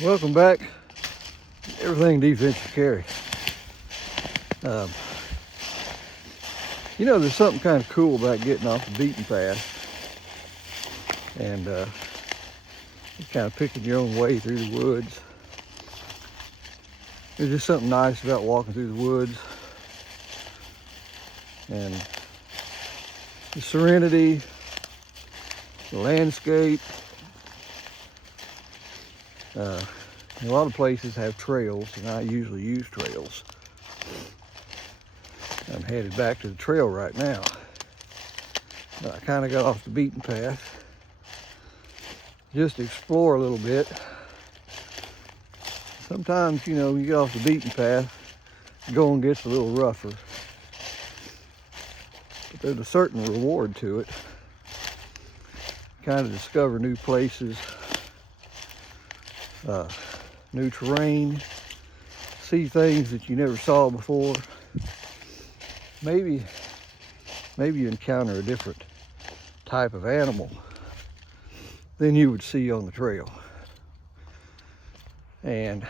Welcome back. Everything defensive carry. Um, there's something kind of cool about getting off the beaten path and kind of picking your own way through the woods. There's just something nice about walking through the woods and the serenity, the landscape. A lot of places have trails, and I usually use trails. I'm headed back to the trail right now. But I kind of got off the beaten path just to explore a little bit. Sometimes, you get off the beaten path, going gets a little rougher. But there's a certain reward to it. Kind of discover new places, new terrain, see things that you never saw before. Maybe you encounter a different type of animal than you would see on the trail. And,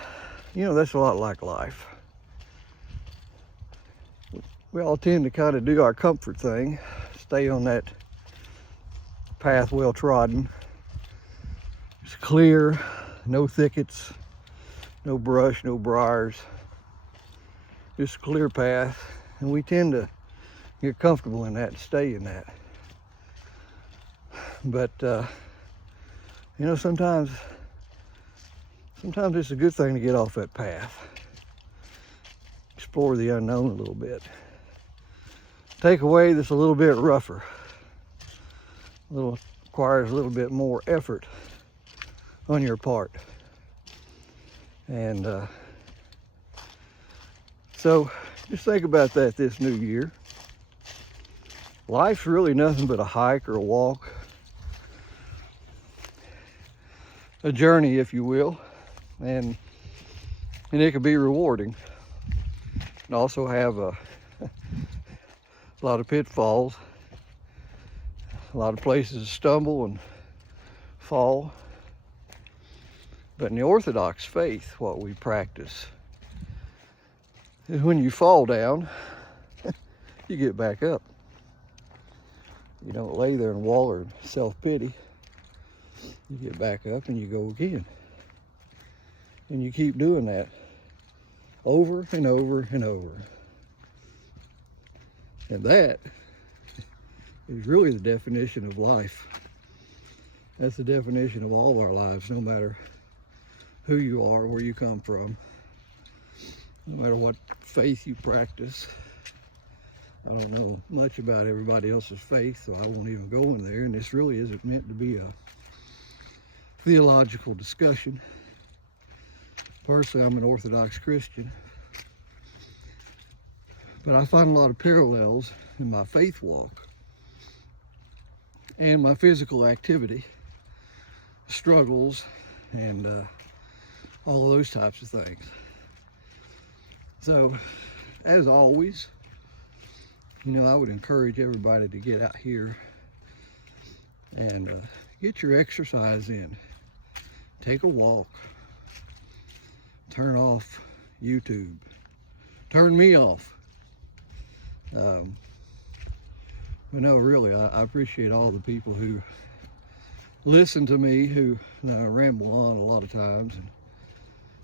that's a lot like life. We all tend to kind of do our comfort thing, stay on that path well trodden. It's clear, no thickets, no brush, no briars, just a clear path. And we tend to get comfortable in that and stay in that. But, sometimes it's a good thing to get off that path. Explore the unknown a little bit. Take a way that's a little bit rougher. Requires a little bit more effort on your part. And so just think about that this new year. Life's really nothing but a hike or a walk, a journey, if you will, and it can be rewarding. And also have a lot of pitfalls, a lot of places to stumble and fall. But in the Orthodox faith, what we practice is when you fall down, you get back up. You don't lay there and wallow in self-pity. You get back up and you go again. And you keep doing that over and over and over. And that is really the definition of life. That's the definition of all our lives, no matter who you are, where you come from, no matter what faith you practice. I don't know much about everybody else's faith, so I won't even go in there. And this really isn't meant to be a theological discussion. Personally, I'm an Orthodox Christian, but I find a lot of parallels in my faith walk and my physical activity, struggles, and all of those types of things. So, as always, I would encourage everybody to get out here and get your exercise in. Take a walk. Turn off YouTube. Turn me off. But no, really, I appreciate all the people who listen to me, who ramble on a lot of times.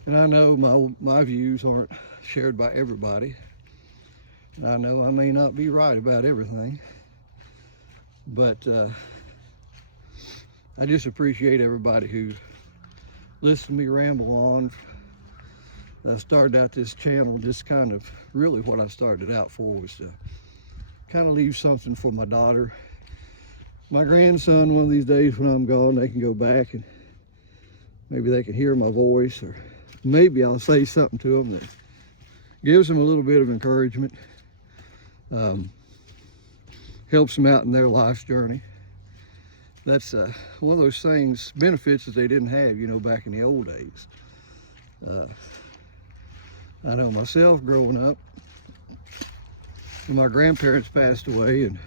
And I know my views aren't shared by everybody. And I know I may not be right about everything. But I just appreciate everybody who listens to me ramble on. I started out this channel just kind of, really what I started out for was to kind of leave something for my daughter. My grandson, one of these days when I'm gone, they can go back and maybe they can hear my voice, or maybe I'll say something to them that gives them a little bit of encouragement, helps them out in their life's journey. That's one of those things, benefits that they didn't have, back in the old days. I know myself growing up, my grandparents passed away, and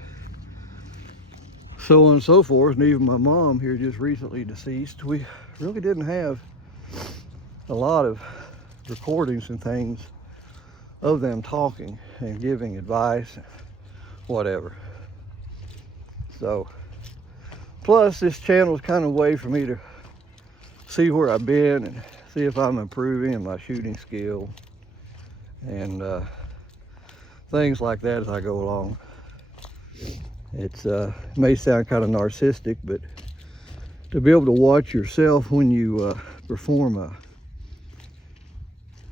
so on and so forth, and even my mom here just recently deceased. We really didn't have a lot of recordings and things of them talking and giving advice, whatever. So, plus this channel is kind of a way for me to see where I've been and see if I'm improving in my shooting skill and things like that as I go along. It's may sound kind of narcissistic, but to be able to watch yourself when you perform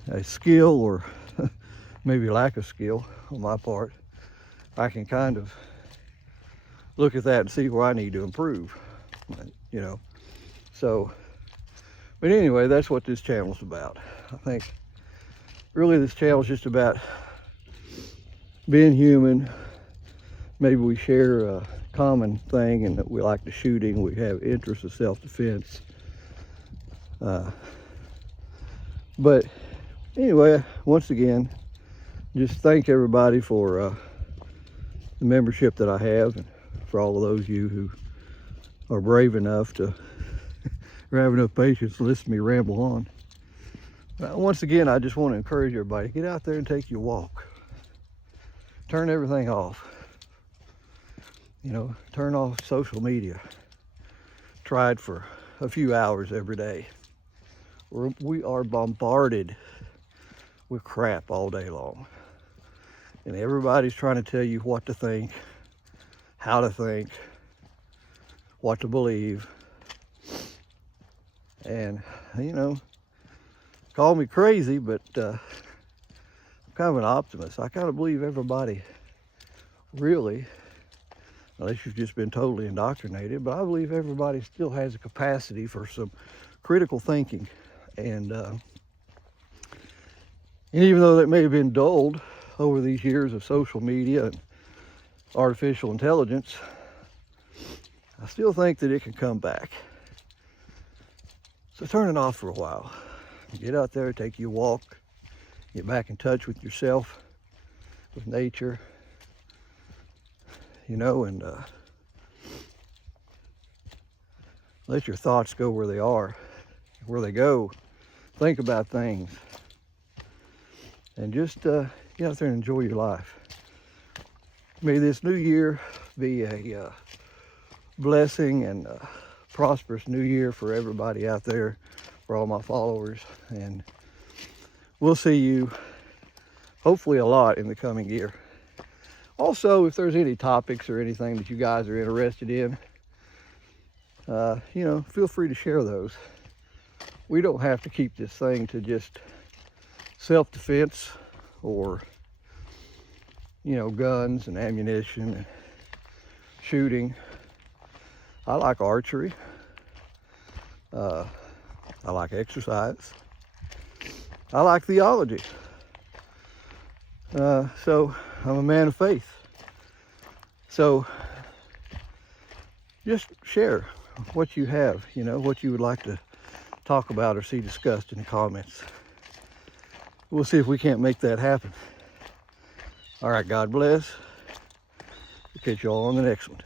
a skill, or maybe lack of skill on my part, I can kind of look at that and see where I need to improve, you know. So, but anyway, that's what this channel's about. I think really this channel is just about being human. Maybe we share a common thing and that we like the shooting. We have interests of self-defense. But anyway, once again, just thank everybody for the membership that I have, and for all of those of you who are brave enough to or have enough patience to listen to me ramble on. Once again, I just want to encourage everybody, get out there and take your walk. Turn everything off. You know, turn off social media. Try it for a few hours every day. We are bombarded with crap all day long. And everybody's trying to tell you what to think, how to think, what to believe. And, you know, call me crazy, but I'm kind of an optimist. I kind of believe everybody really, unless you've just been totally indoctrinated, but I believe everybody still has a capacity for some critical thinking. And even though that may have been dulled over these years of social media and artificial intelligence, I still think that it can come back. So turn it off for a while. Get out there, take you a walk, get back in touch with yourself, with nature, you know, and let your thoughts go where they are, where they go. Think about things, and just get out there and enjoy your life. May this new year be a blessing and a prosperous new year for everybody out there, for all my followers, and we'll see you hopefully a lot in the coming year. Also, if there's any topics or anything that you guys are interested in, you know, feel free to share those. We don't have to keep this thing to just self-defense or, you know, guns and ammunition and shooting. I like archery. I like exercise. I like theology. So I'm a man of faith. So just share what you have, you know, what you would like to talk about or see discussed in the comments. We'll see if we can't make that happen. All right, God bless. We'll catch you all on the next one.